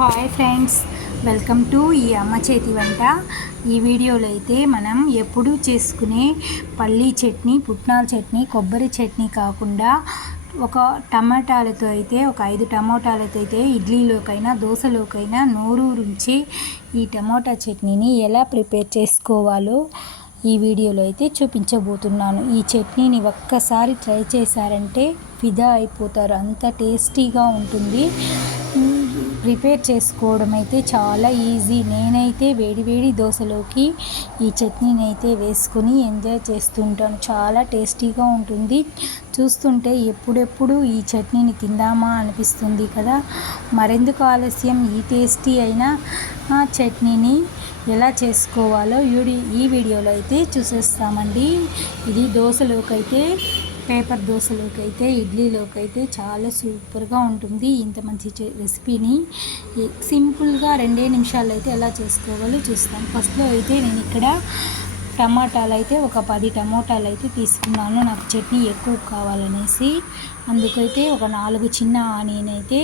Hi friends welcome to ఈ అమ్మ చేతి వంట. ఈ వీడియోలో అయితే మనం ఎప్పుడూ చేసుకునే పల్లీ చట్నీ పుట్నాల చట్నీ కొబ్బరి చట్నీ కాకుండా ఒక టమాటాలతో అయితే ఒక ఐదు టమాటాలతో అయితే ఇడ్లీలోకైనా దోశలోకైనా నోరూరించి ఈ టమాటా చట్నీని ఎలా ప్రిపేర్ చేసుకోవాలో ఈ వీడియోలో అయితే చూపించబోతున్నాను. ఈ చట్నీని ఒక్కసారి ట్రై చేశారంటే ఫిదా అయిపోతారు. అంత టేస్టీగా ఉంటుంది. ప్రిపేర్ చేసుకోవడం అయితే చాలా ఈజీ. నేనైతే వేడివేడి దోశలోకి ఈ చట్నీని అయితే వేసుకుని ఎంజాయ్ చేస్తుంటాను. చాలా టేస్టీగా ఉంటుంది. చూస్తుంటే ఎప్పుడెప్పుడు ఈ చట్నీని తిందామా అనిపిస్తుంది కదా. మరెందుకు ఆలస్యం? ఈ టేస్టీ అయిన చట్నీని ఎలా చేసుకోవాలో ఈ వీడియోలో అయితే చూసేస్తామండి. ఇది దోశలోకి అయితే పేపర్ దోశలోకి అయితే ఇడ్లీలోకి అయితే చాలా సూపర్గా ఉంటుంది ఇంత మంచి రెసిపీని. సింపుల్గా రెండే నిమిషాలు అయితే ఎలా చేసుకోవాలో చూస్తాం. ఫస్ట్లో అయితే నేను ఇక్కడ టమాటాలు అయితే ఒక పది టమాటాలు అయితే తీసుకున్నాను. నాకు చట్నీ ఎక్కువ కావాలనేసి అందుకైతే ఒక నాలుగు చిన్న ఆనియన్ అయితే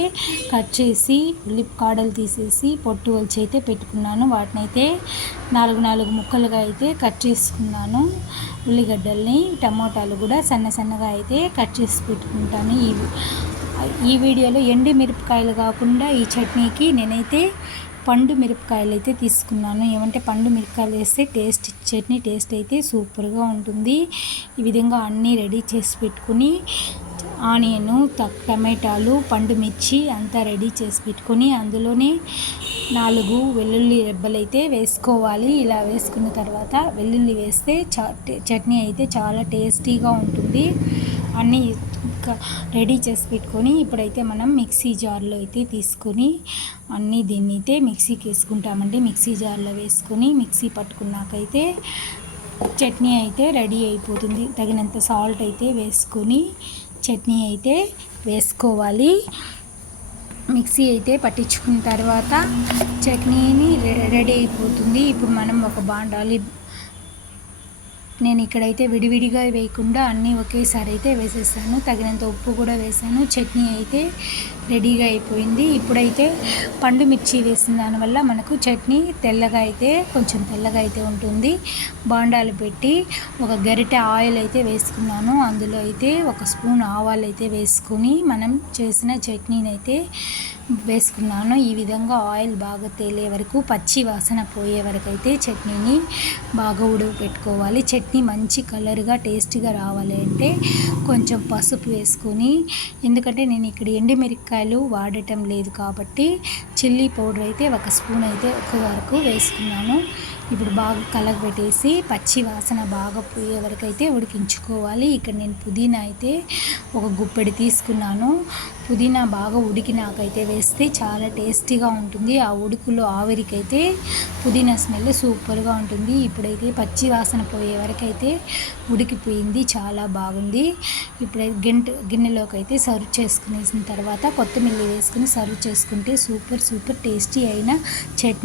కట్ చేసి ఉల్లిప్ కాడలు తీసేసి పొట్టు వలిచి అయితే పెట్టుకున్నాను. వాటిని అయితే నాలుగు నాలుగు ముక్కలుగా అయితే కట్ చేసుకున్నాను. ఉల్లిగడ్డల్ని టమోటాలు కూడా సన్న సన్నగా అయితే కట్ చేసి పెట్టుకుంటాను. ఈ ఈ వీడియోలో ఎండి మిరపకాయలు కాకుండా ఈ చట్నీకి నేనైతే పండు మిరపకాయలు అయితే తీసుకున్నాను. ఏమంటే పండు మిరపకాయలు వేస్తే టేస్ట్ చట్నీ టేస్ట్ అయితే సూపర్గా ఉంటుంది. ఈ విధంగా అన్నీ రెడీ చేసి పెట్టుకుని ఆనియను టమాటాలు పండు మిర్చి అంతా రెడీ చేసి పెట్టుకొని అందులోనే నాలుగు వెల్లుల్లి రెబ్బలు అయితే వేసుకోవాలి. ఇలా వేసుకున్న తర్వాత వెల్లుల్లి వేస్తే చట్నీ అయితే చాలా టేస్టీగా ఉంటుంది. అన్నీ రెడీ చేసి పెట్టుకొని ఇప్పుడైతే మనం మిక్సీ జార్లో అయితే తీసుకొని అన్నీ దీన్ని అయితే మిక్సీకి వేసుకుంటామండి. మిక్సీ జార్లో వేసుకొని మిక్సీ పట్టుకున్నాకైతే చట్నీ అయితే రెడీ అయిపోతుంది. తగినంత సాల్ట్ అయితే వేసుకొని చట్నీ అయితే వేసుకోవాలి. మిక్సీ అయితే పట్టించుకున్న తర్వాత చట్నీని రెడీ అయిపోతుంది. ఇప్పుడు మనం ఒక బాండాలి నేను ఇక్కడైతే విడివిడిగా వేయకుండా అన్నీ ఒకేసారి అయితే వేసేసాను. తగినంత ఉప్పు కూడా వేసాను. చట్నీ అయితే రెడీగా అయిపోయింది. ఇప్పుడైతే పండు మిర్చి వేసిన దానివల్ల మనకు చట్నీ తెల్లగా అయితే కొంచెం తెల్లగా అయితే ఉంటుంది. బాండాలు పెట్టి ఒక గరిటె ఆయిల్ అయితే వేసుకున్నాను. అందులో అయితే ఒక స్పూన్ ఆవాలు అయితే వేసుకొని మనం చేసిన చట్నీని అయితే వేసుకున్నాను. ఈ విధంగా ఆయిల్ బాగా తేలే వరకు పచ్చి వాసన పోయే వరకు అయితే చట్నీని బాగా ఉడుకు పెట్టుకోవాలి చట్నీ మంచి కలర్గా టేస్టీగా రావాలి అంటే కొంచెం పసుపు వేసుకొని ఎందుకంటే నేను ఇక్కడ ఎండుమిరపకాయలు వాడటం లేదు కాబట్టి చిల్లీ పౌడర్ అయితే ఒక స్పూన్ అయితే ఒక వరకు వేసుకున్నాను. ఇప్పుడు బాగా కలగబెట్టేసి పచ్చి వాసన బాగా పోయే వరకు అయితే ఉడికించుకోవాలి. ఇక్కడ నేను పుదీనా అయితే ఒక గుప్పెడి తీసుకున్నాను. పుదీనా బాగా ఉడికినాకైతే వేస్తే చాలా టేస్టీగా ఉంటుంది. ఆ ఉడుకులో ఆవిరికైతే పుదీనా స్మెల్ సూపర్గా ఉంటుంది. ఇప్పుడైతే పచ్చి వాసన పోయే వరకు అయితే ఉడికిపోయింది. చాలా బాగుంది. ఇప్పుడైతే గిన్నె గిన్నెలోకి అయితే సర్వ్ చేసుకునేసిన తర్వాత కొత్తిమీర వేసుకుని సర్వ్ చేసుకుంటే సూపర్ సూపర్ టేస్టీ అయిన చట్నీ